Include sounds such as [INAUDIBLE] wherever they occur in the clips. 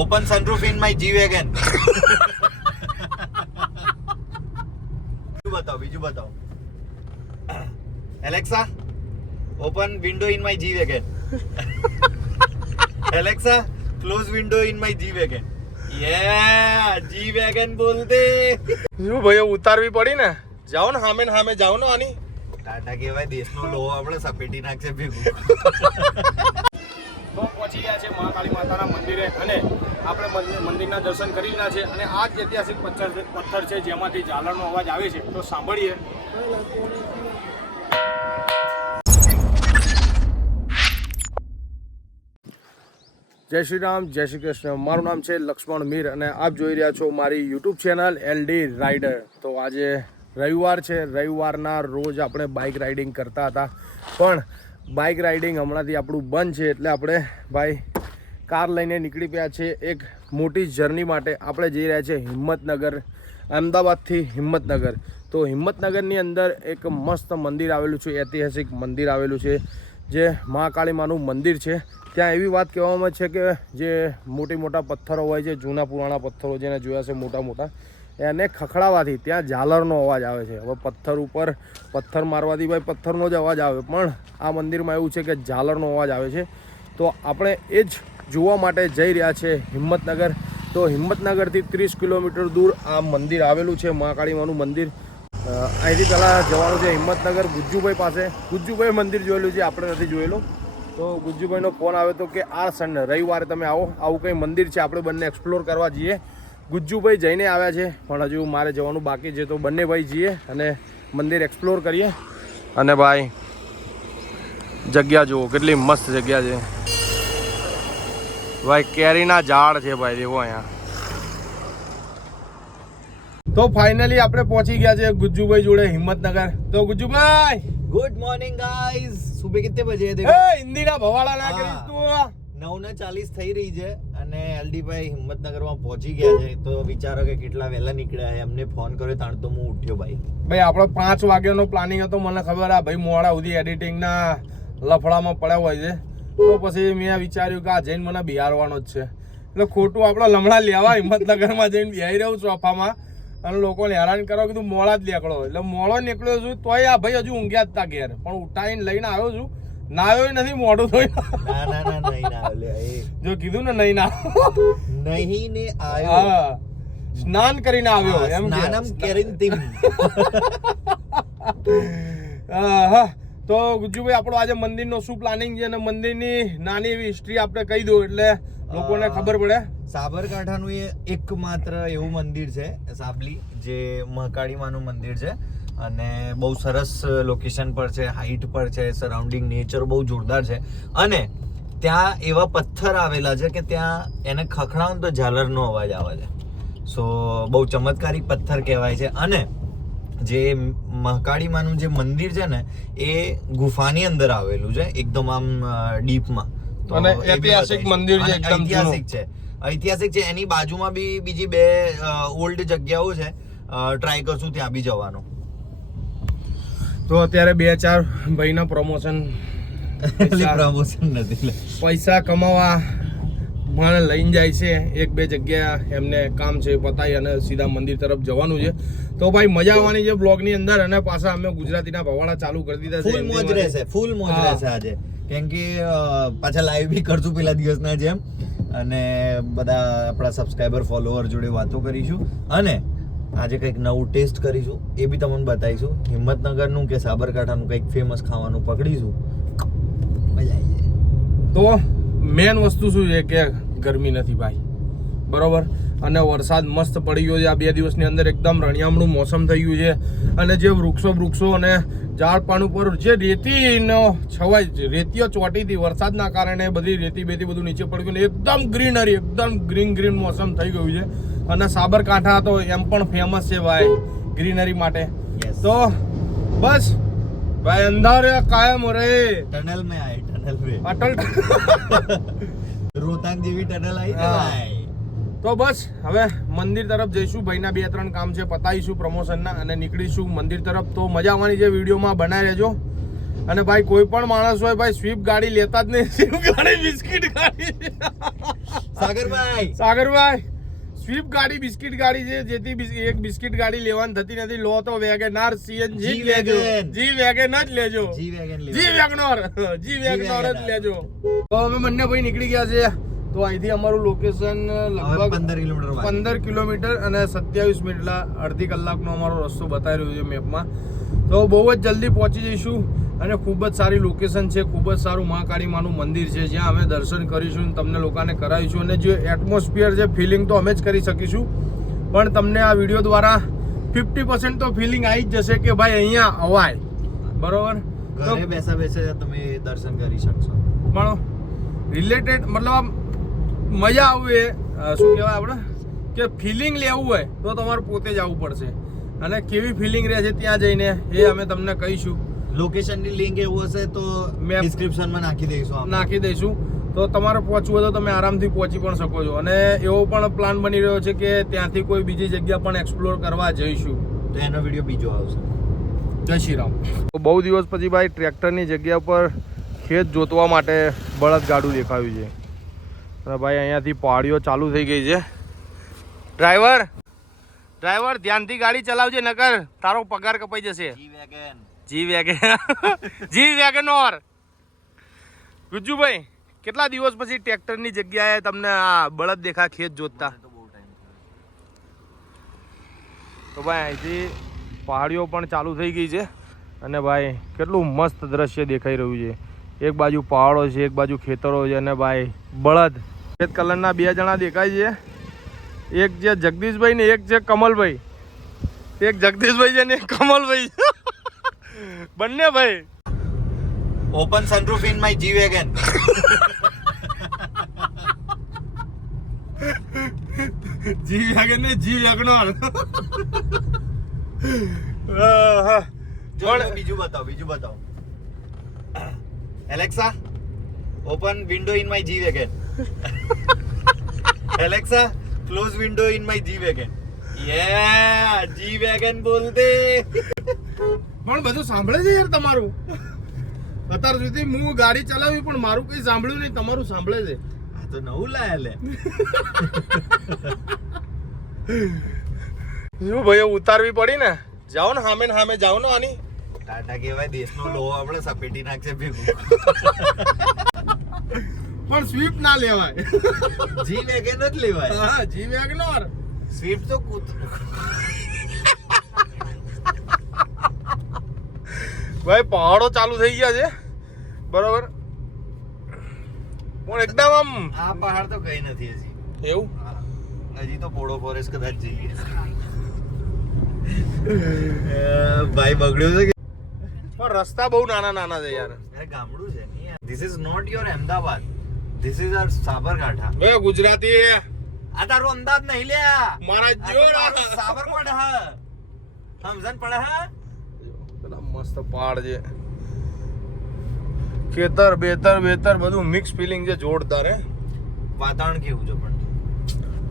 Open sunroof in my G wagon. બીજું બતાવો બીજું બતાવો. Alexa open window in my G wagon Alexa close window in my G wagon યે G vegan બોલ દે. શું ભાઈ ઉતારવી પડી ને? જાઓ ને સામે ને સામે જાઓ ને આની. ટાટા કહેવાય દેશનો લોહો આપણે સપેટી નાખશે ભેગું. તો પહોંચી ગયા છે મહાકાળી માતાના મંદિરે અને આપણે મંદિર- મંદિરના દર્શન કરી લીધા છે અને આ જ ઐતિહાસિક પથ્થર છે- પથ્થર છે, જેમાંથી ઝાલરનો અવાજ આવે છે. તો સાંભળીએ. જય શ્રી રામ, જય શ્રી કૃષ્ણ. મારું નામ છે લક્ષ્મણ મીર અને આપ જોઈ રહ્યા છો મારી યુટ્યુબ ચેનલ એલડી રાઇડર તો આજે રવિવાર છે. રવિવારના રોજ આપણે બાઇક રાઇડિંગ કરતા હતા. પણ બાઇક રાઇડિંગ હમણાંથી આપણું બંધ છે એટલે આપણે ભાઈ કાર લઈને નીકળી ગયા છે એક મોટી જર્ની માટે. આપણે જઈ રહ્યા છીએ હિંમતનગર, અમદાવાદથી હિંમતનગર. તો હિંમતનગરની અંદર એક મસ્ત મંદિર આવેલું છે, ઐતિહાસિક મંદિર આવેલું છે, જે મહાકાળી માનું મંદિર છે. ત્યાં એવી વાત કહેવામાં છે કે જે મોટી મોટા પથ્થરો હોય છે, જૂના પુરાણા પથ્થરો જેને જોયા છે મોટા મોટા, એને ખખડાવવાથી ત્યાં ઝાલરનો અવાજ આવે છે. હવે પથ્થર ઉપર પથ્થર મારવાથી ભાઈ પથ્થરનો જ અવાજ આવે, પણ આ મંદિરમાં એવું છે કે ઝાલરનો અવાજ આવે છે. તો આપણે એ જ જોવા માટે જઈ રહ્યા છે હિંમતનગર. તો હિંમતનગરથી ત્રીસ કિલોમીટર દૂર આ મંદિર આવેલું છે, મા કાળીમાનું મંદિર. અહીંથી પહેલાં જવાનું છે હિંમતનગર ગુજ્જુભાઈ પાસે. ગુજ્જુભાઈ મંદિર જોયેલું છે, આપણે નથી જોયેલું. તો ગુજ્જુભાઈનો ફોન આવ્યો હતો કે આ સન્ડે રવિવારે તમે આવો, આવું કંઈ મંદિર છે, આપણે બંને એક્સપ્લોર કરવા જઈએ. ગુજ્જુભાઈ જઈને આવ્યા છે, પણ હજુ મારે જવાનું બાકી છે, તો બંને ભાઈ જઈએ અને મંદિર એક્સપ્લોર કરીએ. અને ભાઈ, જગ્યા જુઓ, કેટલી મસ્ત જગ્યા છે. ભાઈ કેરીના ઝાડ છે ભાઈ દેખો અહીંયા. તો ફાઇનલી આપણે પહોંચી ગયા છે ગુજ્જુભાઈ જોડે હિંમતનગર. તો ગુજ્જુભાઈ! ગુડ મોર્નિંગ ગાઈઝ સુબહ કિતને બજે એ હિન્દીના ભવાળા ના હા. કરીશ તું નવ ને ચાલીસ થઈ રહી છે અને એલડીભાઈ હિંમતનગરમાં પહોંચી ગયા છે. તો વિચારો કે કેટલા વહેલા નીકળ્યા છે. એમને ફોન કર્યો તાણ તો હું ઉઠ્યો ભાઈ. ભાઈ આપણો પાંચ વાગ્યાનો પ્લાનિંગ હતો. મને ખબર આ ભાઈ મોડા સુધી એડિટિંગના લફડામાં પડ્યા હોય છે. તો પછી મેં વિચાર્યું કે આ જઈને મને બિહારવાનો જ છે. એટલે ખોટું આપણે લમણા લેવા હિંમતનગરમાં જઈને બિહારી રહ્યું સોફામાં અને લોકોને હેરાન કરો કીધું મોડા જ નીકળો. એટલે મોડો નીકળ્યો છું તોય આ ભાઈ હજુ ઊંઘ્યા જ હતા ઘેર. પણ ઉઠાઈને લઈને આવ્યો છું. નાયો નથી મોડું થયું. જો કીધું ને નહીં ના નહીં ને આવ્યો. સ્નાન કરીને આવ્યો એમ. સ્નાનમ કેરિંતિમ હા. તો ગુજુભાઈ આપણો આજે મંદિરનો શું પ્લાનિંગ છે અને મંદિરની નાની એવી હિસ્ટ્રી આપણે કહી દઉં એટલે લોકોને ખબર પડે. સાબરકાંઠાનું એ એકમાત્ર એવું મંદિર છે સાબલી જે મહાકાળી માનું મંદિર છે. અને બહુ સરસ લોકેશન પર છે હાઈટ પર છે સરાઉન્ડિંગ નેચર બહુ જોરદાર છે. અને ત્યાં એવા પથ્થર આવેલા છે કે ત્યાં એને ખખડાવ તો ઝાલરનો અવાજ આવે છે. સો બહુ ચમત્કારિક પથ્થર કહેવાય છે. અને જે મહાકાળી માનું જે મંદિર છે ને એ ગુફાની અંદર આવેલું છે એકદમ આમ ડીપમાં. અને ઐતિહાસિક મંદિર છે એકદમ ઐતિહાસિક છે. ઐતિહાસિક છે એની બાજુમાં બી બીજી બે ઓલ્ડ જગ્યાઓ છે. ટ્રાય કરશું ત્યાં બી જવાનું. તો અત્યારે બે ચાર ભાઈના પ્રમોશન પ્રમોશન [LAUGHS] નથી પૈસા કમાવા મને લઈને જાય છે એક બે જગ્યા એમને કામ છે પતાવી અને સીધા મંદિર તરફ જવાનું છે. તો ભાઈ મજા આવવાની છે બ્લોગની અંદર અને પાછા અમે ગુજરાતીના ભવાડા ચાલુ કરી દીધા છે ફૂલ મોજ રહેશે ફૂલ મોજ રહેશે આજે. કેમ કે પાછા લાઈવ બી કરશું પેલા દિવસના જેમ. અને બધા આપણા સબસ્ક્રાઈબર ફોલોવર જોડે વાતો કરીશું. અને આજે કંઈક નવું ટેસ્ટ કરીશું એ બી તમને બતાવીશું. હિંમતનગરનું કે સાબરકાંઠાનું કંઈક ફેમસ ખાવાનું પકડીશું. મજા આવી જાય. તો મેન વસ્તુ શું છે કે ગરમી નથી ભાઈ. બરોબર? અને વરસાદ મસ્ત પડી ગયો છે. આ બે દિવસની અંદર એકદમ રણિયામણું મોસમ થયું છે. અને જે વૃક્ષો વૃક્ષો અને ઝાડ પાન ઉપર જે રેતીનો છવાય રેતીઓ ચોટીથી વરસાદના કારણે બધી રેતી બેતી બધું નીચે પડી ગયું એકદમ ગ્રીનરી એકદમ ગ્રીન ગ્રીન મોસમ થઈ ગયું છે. અને સાબરકાંઠા તો એમ પણ ફેમસ છે ભાઈ ગ્રીનરી માટે. તો બસ ભાઈ અંધારે કાયમ રે. ટનલ મેં આય ટનલ મેં. અટલ રોહતાંગ જેવી ટનલ આવી ભાઈ. તો બસ હવે મંદિર તરફ જઈશું. ભાઈના બે ત્રણ કામ છે પતાવીશું પ્રમોશનના અને નીકળીશું મંદિર તરફ. તો મજા આવવાની છે વિડીયોમાં બનાવી રહેજો. અને ભાઈ કોઈ પણ માણસ હોય ભાઈ સ્વીપ ગાડી લેતા જ નહીં. સ્વીપ ગાડી બિસ્કિટ ગાડી. સાગરભાઈ. સાગરભાઈ સ્વીપ ગાડી બિસ્કિટ ગાડી છે જેથી એક બિસ્કિટ ગાડી લેવાની થતી નથી. લો તો વેગેનાર સીએનજી જી લેજો. જી વેગન જ લેજો. જી વેગન જી વેગનોર. જી વેગનોર જ લેજો. તો અમે બંને ભાઈ નીકળી ગયા છે. તો અહીંથી અમારું લોકેશન લગભગ પંદર કિલોમીટર પંદર કિલોમીટર અને સત્યાવીસ મિનિટલા અડધી કલાકનો અમારો રસ્તો બતાવી રહ્યો છે મેપમાં તો બહુ જ જલ્દી પહોંચી જઈશું અને ખૂબ જ સારી લોકેશન છે ખૂબ જ સારું મહાકાળી માનું મંદિર છે. જ્યાં અમે દર્શન કરીશું તમને લોકોને કરાવીશું. અને જે એટમોસ્ફિયર છે ફિલિંગ તો અમે જ કરી શકીશું. પણ તમને આ વીડિયો દ્વારા ફિફ્ટી પર્સન્ટ તો ફિલિંગ આવી જ જશે કે ભાઈ અહીંયા અવાય. બરોબર? ઘરે બેસા બેસા તમે દર્શન કરી શકશો. પણ રિલેટેડ મતલબ મજા આવે એ, શું કહેવાય આપણે? કે ફિલિંગ લેવું હોય તો તમારે પોતે જ આવવું પડશે. અને કેવી ફિલિંગ રહે છે ત્યાં જઈને એ અમે તમને કહીશું. લોકેશનની લિંક એવું હશે તો મેં ડિસ્ક્રિપ્શનમાં નાખી દઈશું. નાખી દઈશું. તો તમારે પહોંચવું હોય તો તમે આરામથી પહોંચી પણ શકો છો. અને એવો પણ પ્લાન બની રહ્યો છે કે ત્યાંથી કોઈ બીજી જગ્યા પણ એક્સપ્લોર કરવા જઈશું. તો એનો વીડિયો બીજો આવશે. જય શ્રી રામ. બહુ દિવસ પછી ભાઈ ટ્રેક્ટરની જગ્યા પર ખેત જોતવા માટે બળદગાડું દેખાયું છે. અને ભાઈ અહીંયાથી પહાડીઓ ચાલુ થઈ ગઈ છે. ડ્રાઈવર ડ્રાઈવર ધ્યાનથી ગાડી ચલાવજે નકર તારો પગાર કપાઈ જશે. જી વેગન. જી વેગન. [LAUGHS] જી વેગનોર ગુજ્જુભાઈ કેટલા દિવસ પછી ટ્રેક્ટરની જગ્યાએ તમને આ બળદ દેખા ખેત જોતતા બહુ તો ભાઈ અહીંથી પહાડીઓ પણ ચાલુ થઈ ગઈ છે. અને ભાઈ કેટલું મસ્ત દ્રશ્ય દેખાઈ રહ્યું છે. એક બાજુ પહાડો છે એક બાજુ ખેતરો છે અને ભાઈ બળદ. સફેદ કલરના બે જણા દેખાય છે. એક જે જગદીશભાઈ ને એક છે કમલભાઈ. એક જગદીશભાઈ છે ને એક કમલભાઈ. [LAUGHS] બંને ભાઈ. Open sunroof in my G wagon G wagon ને જી વેગનોર બીજું બતાવો બીજું બતાવો. Alexa open window in my G wagon Alexa close window in my G wagon યે જી વેગન બોલ દે પણ બધું સાંભળે છે યાર તમારું. અત્યાર સુધી હું ગાડી ચલાવી પણ મારું કઈ સાંભળ્યું નહીં તમારું સાંભળે છે. આ તો નવું લાયા લે શું ભાઈ ઉતારવી પડી ને. જાઓ ને સામે ને સામે જાઓ ને આની. ટાટા કહેવાય દેશનો લોહો આપણે સપેટી નાખશે ભેગું. પણ સ્વીપ ના લેવાય. [LAUGHS] જી વેગન જ લેવાય. હા જી વેગનોર સ્વીપ તો કૂત ભાઈ પહાડો ચાલુ થઈ ગયા છે. બરોબર? પણ એકદમ આમ આ પહાડ તો કઈ નથી હજી. એવું? હજી તો પોળો ફોરેસ્ટ કદાચ જઈએ. [LAUGHS] ભાઈ બગડ્યો છે કે પણ રસ્તા બહુ નાના નાના છે યાર. ગામડું છે this is not your Ahmedabad this is uh Sabarkantha બે ગુજરાતી આ તારું અમદાવાદ નહીં લે મારા તો સાબરકાંઠા હા. સમજણ પડે હા? મસ્ત પહાડ છે ખેતર બેતર બેતર બધું મિક્સ ફિલિંગ છે જોરદાર હે. વાતાવરણ કેવું છે પણ?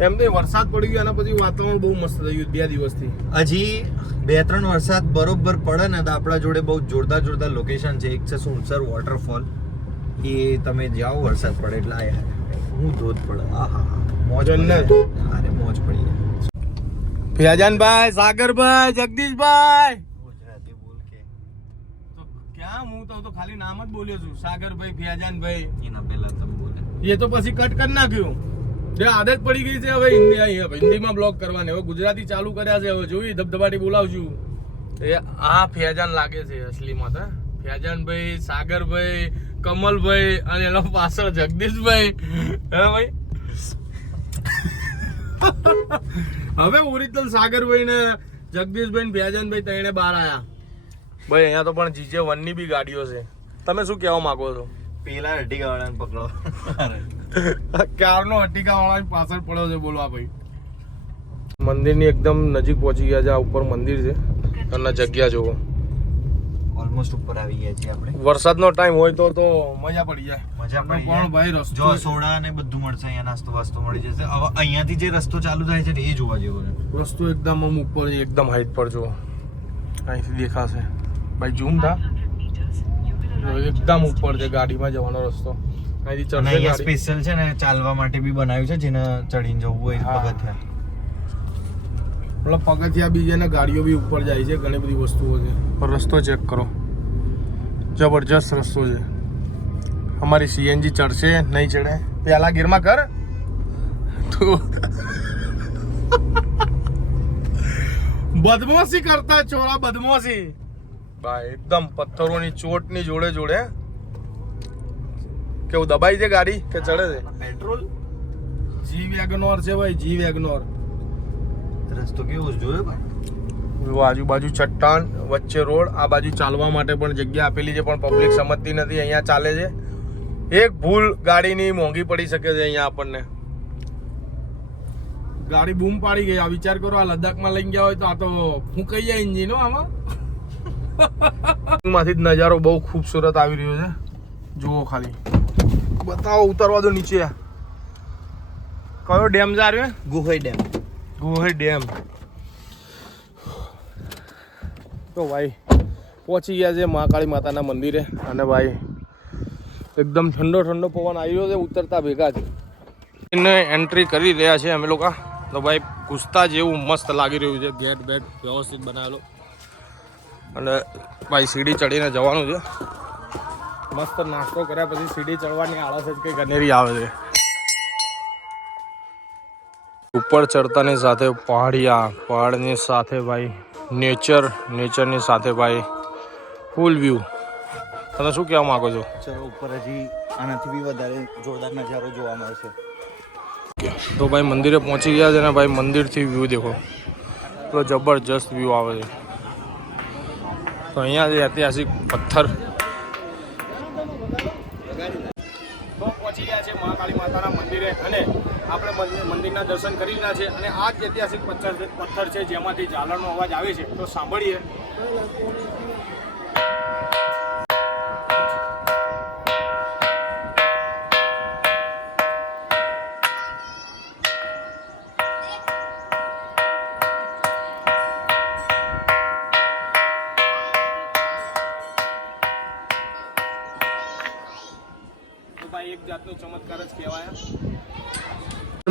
એમ તો વરસાદ પડી ગયો એના પછી વાતાવરણ બહુ મસ્ત થઈ ગયું બે દિવસથી. હજી બે ત્રણ વરસાદ બરોબર પડે ને તો આપણા જોડે બહુ જોરદાર જોરદાર લોકેશન છે. એક છે સુનસર વોટરફોલ એ તમે જાઓ વરસાદ પડે એટલે આ હું ધોધ પડે. આહા મોજ જન્નત. અરે મોજ પડી જાય. ફિયાજાનભાઈ સાગરભાઈ જગદીશભાઈ. ગુજરાતી બોલ કે. તો ક્યાં હું તો ખાલી નામ જ બોલ્યો છું. સાગરભાઈ ફિયાજાનભાઈ એના પહેલા તમે બોલે. એ તો પછી કટ કરી નાખ્યું. જે આદત પડી ગઈ છે હવે હિન્દી હિન્દીમાં બ્લોગ કરવાની. હવે ગુજરાતી ચાલુ કર્યા છે. હવે જોઈ ધબધબાટી બોલાવશું. એ આ ફેજાન લાગે છે અસલીમાં તો ફેજાનભાઈ સાગરભાઈ કમલભાઈ અને એનો પાછળ જગદીશભાઈ. હે ભાઈ? હવે ઓરિજિનલ સાગરભાઈ ને જગદીશભાઈ ને ભ્યાજનભાઈ ત્રણે બહાર આયા. ભાઈ અહીંયા તો પણ જીજે વનની બી ગાડીઓ છે. તમે શું કહેવા માંગો છો? પેલા અઢી વાળાને પકડો. કારનો અટીકા વાળા પાછળ પડ્યો છે બોલવા ભાઈ. મંદિરની એકદમ નજીક પહોંચી ગયા છે આ ઉપર મંદિર છે. અને જગ્યા જુઓ ઓલમોસ્ટ ઉપર આવી ગયા છીએ આપણે. વરસાદનો ટાઈમ હોય તો તો મજા પડી જાય. મજા પડી પણ જાય. ભાઈ રસ્તો જો સોડા ને બધું મળશે અહીંયા નાસ્તો વાસ્તો મળી જશે. હવે અહીંયાથી જે રસ્તો ચાલુ થાય છે એ જોવા જેવો છે. રસ્તો એકદમ આમ ઉપર એકદમ હાઈટ પર જો અહીંથી દેખાશે. ભાઈ ઝૂમ થા. એકદમ ઉપર છે ગાડીમાં જવાનો રસ્તો. અહીંયા સ્પેશિયલ છે ને ચાલવા માટે બી બનાવ્યું છે જેને ચડીને જવું હોય. પગથિયા. મતલબ પગથિયા બી છે ને ગાડીઓ બી ઉપર જાય છે ઘણી બધી વસ્તુઓ છે. રસ્તો ચેક કરો જબરજસ્ત રસ્તો છે અમારી સીએનજી ચડશે નહીં ચડે પેલા ગીરમાં કર તું બદમાશી કરતા ચોરા બદમાશી ભાઈ એકદમ પથ્થરોની ચોટની જોડે જોડે કેવું દબાઈ છે ગાડી કે ચડે છે પેટ્રોલ જી વેગનોર છે ભાઈ જી વેગનોર રસ્તો કેવો જોયો ભાઈ આજુબાજુ ચટ્ટાન વચ્ચે રોડ આ બાજુ ચાલવા માટે પણ જગ્યા આપેલી છે પણ પબ્લિક સમજતી નથી અહીંયા ચાલે છે. એક ભૂલ ગાડીની મોંઘી પડી શકે છે અહીંયા આપણને. ગાડી બૂમ પાડી ગઈ. આ વિચાર કરો આ લદ્દાખમાં લઈ ગયા હોય તો આ તો ફૂંકાઈ જાય ઇન્જિનો આમાં. માંથી જ નજારો બહુ ખૂબસૂરત આવી રહ્યો છે. જુઓ ખાલી. બતાવો ઉતરવા દો નીચે. કયો ડેમ જા રહ્યો? ગુહઈ ડેમ. ગુહઈ ડેમ. તો ભાઈ, પહોંચી ગયા છે મહાકાળી માતાના મંદિરે. અને ભાઈ, એકદમ ઠંડો ઠંડો પવન આવ્યો છે, ઉતરતા ભેગા જ. એને એન્ટ્રી કરી રહ્યા છે અમે લોકો. તો ભાઈ, ઘૂસતા જેવું મસ્ત લાગી રહ્યું છે. ગેટ બેટ વ્યવસ્થિત બનાવેલો. અને ભાઈ, સીડી ચડીને જવાનું છે. મસ્ત નાસ્તો કર્યા પછી સીડી ચડવાની આળસ જ કંઈક અનેરી આવે છે. ઉપર ચડતાની સાથે પહાડિયા, પહાડની સાથે ભાઈ નેચર નેચરની સાથે ભાઈ ફૂલ વ્યૂ તમે શું કહેવા માંગો છો? ચલો ઉપર હજી આનાથી બી વધારે જોરદાર નજારો જોવા મળશે. તો ભાઈ મંદિરે પહોંચી ગયા છે ને ભાઈ મંદિરથી વ્યૂ દેખો. તો જબરજસ્ત વ્યૂ આવે છે. તો અહીંયા જે ઐતિહાસિક પથ્થર તો પહોંચી ગયા છે મહાકાળી માતાના મંદિરે અને આપણે મંદિર- મંદિરના દર્શન કરી લીધા છે અને આ જ ઐતિહાસિક પથ્થર છે- પથ્થર છે જેમાંથી ઝાલરનો અવાજ આવે છે. તો સાંભળીએ.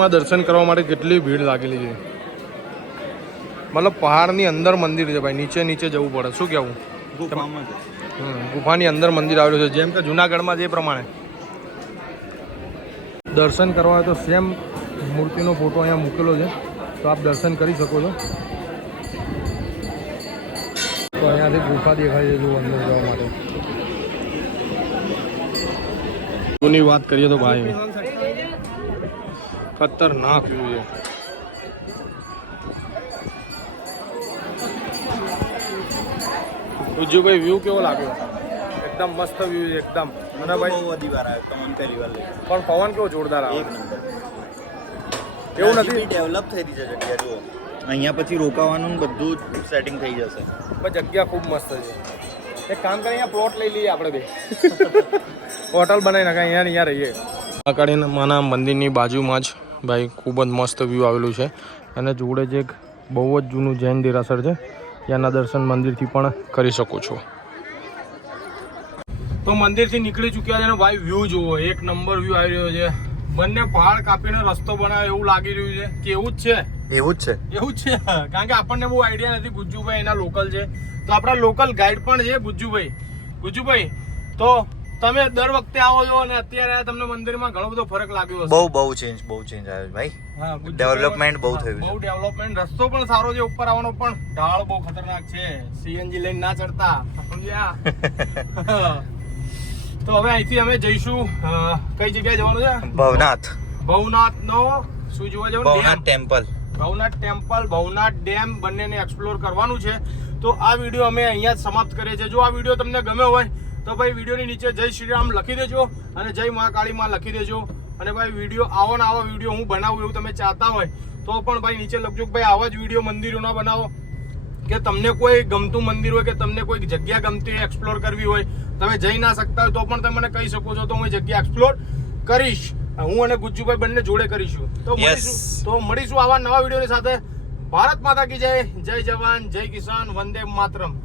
માં દર્શન કરવા માટે કેટલી ભીડ લાગેલી છે? મતલબ પહાડની અંદર મંદિર છે ભાઈ નીચે નીચે જવું પડે. શું કહેવું? ગુફામાં ગુફાની અંદર મંદિર આવેલું છે. જેમ કે જુનાગઢમાં જે પ્રમાણે. દર્શન કરવા તો સેમ મૂર્તિનો ફોટો અહીંયા મૂકેલો છે. તો આપ દર્શન કરી શકો છો. તો અહીંયાથી ગુફા દેખાય છે જો અંદર જવા માટે. ની વાત કરીએ તો ભાઈ ખતરનાક. વ્યૂ છે ઉજ્જુભાઈ વ્યૂ કેવો લાગ્યો? એકદમ મસ્ત વ્યૂ છે એકદમ. મને ભાઈ બહુ બધી વાર આવ્યો તમને પહેલી વાર લઈ. પણ પવન કેવો જોરદાર આવે? એક નંબર. એવું નથી? ડેવલપ થઈ રહી છે જગ્યા જુઓ. અહીંયા પછી રોકાવાનું બધું જ સેટિંગ થઈ જશે. પણ જગ્યા ખૂબ મસ્ત છે. એક કામ કરી અહીંયા પ્લોટ લઈ લઈએ આપણે બે. હોટલ બનાવી નાખે અહીંયા અહીંયા રહીએ. મહાકાળી માના મંદિરની બાજુમાં જ ભાઈ ખૂબ જ મસ્ત વ્યૂ આવેલું છે. અને જોડે જ એક બહુ જ જૂનું જૈન દેરાસર છે. ત્યાંના દર્શન મંદિરથી પણ કરી શકો છો. તો મંદિરથી નીકળી ચૂક્યા છે ને ભાઈ વ્યૂ જુઓ. એક નંબર વ્યૂ આવી રહ્યો છે. બંને પહાડ કાપીને રસ્તો બનાવે એવું લાગી રહ્યું છે. કે એવું જ છે? એવું જ છે. એવું જ છે? કારણ કે આપણને બહુ આઈડિયા નથી. ગુજ્જુભાઈ એના લોકલ છે. તો આપણા લોકલ ગાઈડ પણ છે ગુજ્જુભાઈ. ગુજ્જુભાઈ તો તમે દર વખતે આવો છો અને અત્યારે તમને મંદિરમાં ઘણો બધો ફરક લાગ્યો હશે. બહુ બહુ ચેન્જ બહુ ચેન્જ આવ્યો ભાઈ. હા, ગુજ્જુભાઈ- બહુ થયું. બહુ ડેવલપમેન્ટ રસ્તો પણ સારો છે ઉપર આવવાનો પણ. ઢાળ બહુ ખતરનાક છે. સીએનજી લઈને ના ચડતા. સમજ્યા? [LAUGHS] તો હવે અહીંથી અમે જઈશું. કઈ જગ્યાએ જવાનું છે? ભવનાથ. ભવનાથ નો શું જોવા જવાનું? Bhavnath temple. Bhavnath temple Bhavnath dam બંનેને એક્સપ્લોર કરવાનું છે. તો આ વીડિયો અમે અહીંયા જ સમાપ્ત કરીએ છીએ. જો આ વીડિયો તમને ગમ્યો હોય તો ભાઈ વિડીયોની નીચે જય શ્રી રામ લખી દેજો અને જય મહાકાળી માં લખી દેજો. અને ભાઈ વીડિયો આવો ને આવો વીડિયો હું બનાવું એવું તમે ચાહતા હોય તો પણ ભાઈ નીચે લખજો કે ભાઈ આવા જ વીડિયો મંદિરોના બનાવો. કે તમને કોઈ ગમતું મંદિર હોય કે તમને કોઈ જગ્યા ગમતી હોય એક્સપ્લોર કરવી હોય તમે જઈ ના શકતા હોય તો પણ તમે મને કહી શકો છો તો હું જગ્યા એક્સપ્લોર કરીશ. હું અને ગુજ્જુભાઈ બંને જોડે કરીશું. તો મળીશું તો મળીશું આવા નવા વિડીયોની સાથે. ભારત માતા કી જય જય જવાન જય કિસાન વંદે માતરમ.